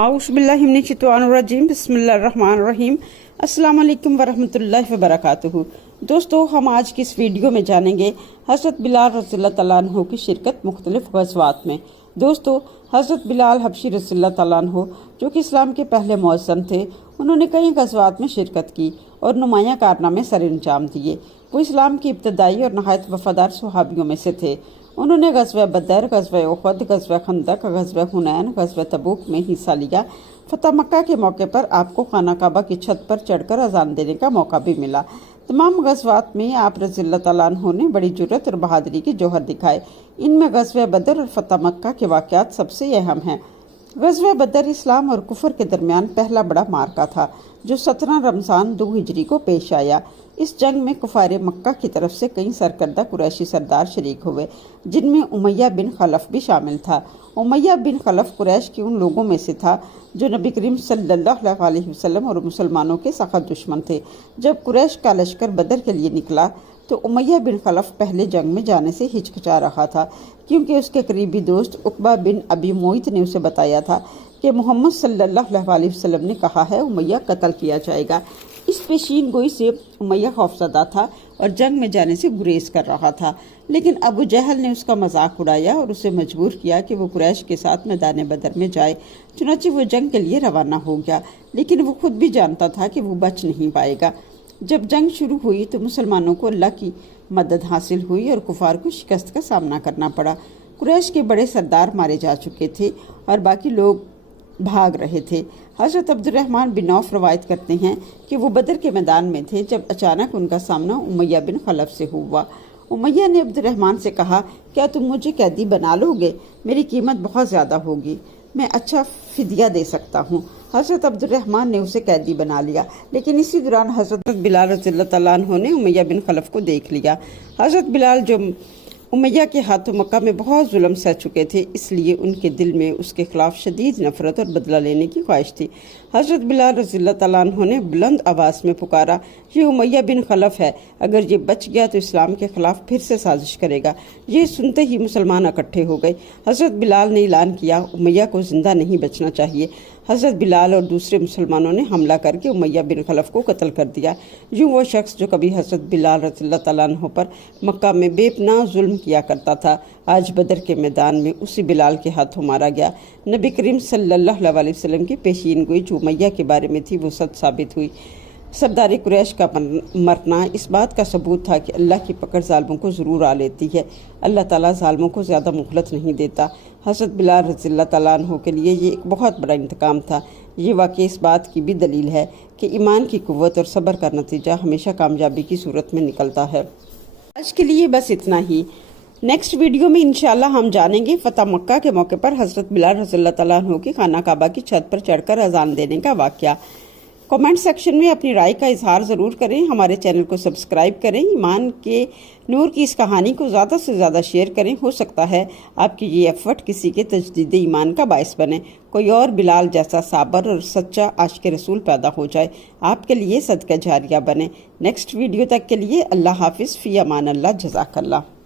आउज़ुबिल्लाहिमिनश्शैतानिर्रजीम बिस्मिल्लाहिर्रहमानिर्रहीम अस्सलाम वालेकुम वरहमतुल्लाहि वबरकातुहू। दोस्तों, हम आज की इस वीडियो में जानेंगे हज़रत बिलाल रज़ियल्लाहु तआला अन्हु की शिरकत मुख्तलिफ ग़ज़वात में। दोस्तों, हज़रत बिलाल हबशी रज़ियल्लाहु तआला अन्हु जो कि इस्लाम के पहले मुअज़्ज़िन थे, उन्होंने कई ग़ज़वात में शिरकत की और नुमायाँ कारनामे सर अंजाम दिए। वो इस्लाम की इब्तदाई और नहायत वफ़ादार सहाबियों में से थे। उन्होंने ग़ज़वा बदर, ग़ज़वा उहद, ग़ज़वा खंदक, ग़ज़वा हुनैन, ग़ज़वा तबूक में हिस्सा लिया। फ़तह मक्का के मौके पर आपको खाना काबा की छत पर चढ़कर अज़ान देने का मौका भी मिला। तमाम ग़ज़वात में आप रज़ियल्लाहु तआला अन्हु ने बड़ी जुर्रत और बहादुरी के जौहर दिखाए। इनमें ग़ज़वा बदर और फ़तह मक्का के वाक़यात सबसे अहम हैं। ग़ज़वा बदर इस्लाम और कुफर के दरमियान पहला बड़ा मार्का था जो 17 रमज़ान 2 हिजरी को पेश आया। इस जंग में कुफारे मक्का की तरफ से कई सरकर्दा कुरैशी सरदार शरीक हुए, जिनमें उमैया बिन खलफ भी शामिल था। उमैया बिन खलफ कुरैश के उन लोगों में से था जो नबी करीम सल्लल्लाहु अलैहि वसल्लम और मुसलमानों के सख्त दुश्मन थे। जब कुरैश का लश्कर बदर के लिए निकला तो उमैया बिन खलफ पहले जंग में जाने से हिचकिचा रहा था, क्योंकि उसके करीबी दोस्त उक़बा बिन अबी मुइत ने उसे बताया था कि मोहम्मद सल्लल्लाहु अलैहि वसल्लम ने कहा है उमैया कत्ल किया जाएगा। इस पेशीन गोई से उमैया खौफज़दा था और जंग में जाने से गुरेज कर रहा था, लेकिन अबू जहल ने उसका मजाक उड़ाया और उसे मजबूर किया कि वो कुरैश के साथ मैदान बदर में जाए। चुनांचे वो जंग के लिए रवाना हो गया, लेकिन वो खुद भी जानता था कि वो बच नहीं पाएगा। जब जंग शुरू हुई तो मुसलमानों को अल्लाह की मदद हासिल हुई और कुफार को शिकस्त का सामना करना पड़ा। कुरैश के बड़े सरदार मारे जा चुके थे और बाकी लोग भाग रहे थे। हज़रत अब्दुर्रहमान बिन औफ रवायत करते हैं कि वो बदर के मैदान में थे जब अचानक उनका सामना उमैया बिन खलफ से हुआ। उमैया ने अब्दुर्रहमान से कहा, क्या तुम मुझे कैदी बना लोगे? मेरी कीमत बहुत ज़्यादा होगी, मैं अच्छा फिदिया दे सकता हूँ। हज़रत अब्दुर्रहमान ने उसे कैदी बना लिया, लेकिन इसी दौरान हज़रत बिलाल रज़ियल्लाहु तआला अन्हु ने उमैया बिन खलफ को देख लिया। हज़रत बिलाल जो उमैया के हाथों मक्का में बहुत जुल्म सह चुके थे, इसलिए उनके दिल में उसके खिलाफ शदीद नफरत और बदला लेने की ख्वाहिश थी। हज़रत बिलाल रज़ियल्लाहु तआला अन्हु ने बुलंद आवाज़ में पुकारा, ये उमैया बिन खलफ है, अगर ये बच गया तो इस्लाम के खिलाफ फिर से साजिश करेगा। ये सुनते ही मुसलमान इकट्ठे हो गए। हज़रत बिलाल ने ऐलान किया, उमैया को जिंदा नहीं बचना चाहिए। हज़रत बिलाल और दूसरे मुसलमानों ने हमला करके उमैया बिन खलफ को कत्ल कर दिया। यूँ वो शख्स जो कभी हज़रत बिलाल रज़ियल्लाहु तआला अन्हु पर मक्का में बेपनाह जुल्म किया करता था, आज बदर के मैदान में उसी बिलाल के हाथों मारा गया। नबी करीम सल्लल्लाहु अलैहि वसल्लम की पेशीन गोई जो उमैया के बारे में थी वो सच साबित हुई। सरदारी कुरैश का मरना इस बात का सबूत था कि अल्लाह की पकड़ ज़ालिमों को ज़रूर आ लेती है। अल्लाह ताला ज़ालिमों को ज़्यादा मोहलत नहीं देता। हज़रत बिलाल रज़ियल्लाहु तआला अन्हु के लिए ये एक बहुत बड़ा इंतकाम था। ये वाक़ई इस बात की भी दलील है कि ईमान की कुव्वत और सब्र का नतीजा हमेशा कामयाबी की सूरत में निकलता है। आज के लिए बस इतना ही। नेक्स्ट वीडियो में इंशाल्लाह हम जानेंगे फ़तह मक्का के मौके पर हज़रत बिलाल रज़ियल्लाहु तआला अन्हु की खाना काबा की छत पर चढ़कर अज़ान देने का वाक़या। कमेंट सेक्शन में अपनी राय का इजहार ज़रूर करें। हमारे चैनल को सब्सक्राइब करें। ईमान के नूर की इस कहानी को ज़्यादा से ज़्यादा शेयर करें। हो सकता है आपकी ये एफर्ट किसी के तजदीद ईमान का बायस बने, कोई और बिलाल जैसा साबर और सच्चा आशिक़ रसूल पैदा हो जाए, आपके लिए सदका जारिया बने। नेक्स्ट वीडियो तक के लिए अल्लाह हाफिज़, फ़ी अमान अल्लाह, जज़ाकल्लाह।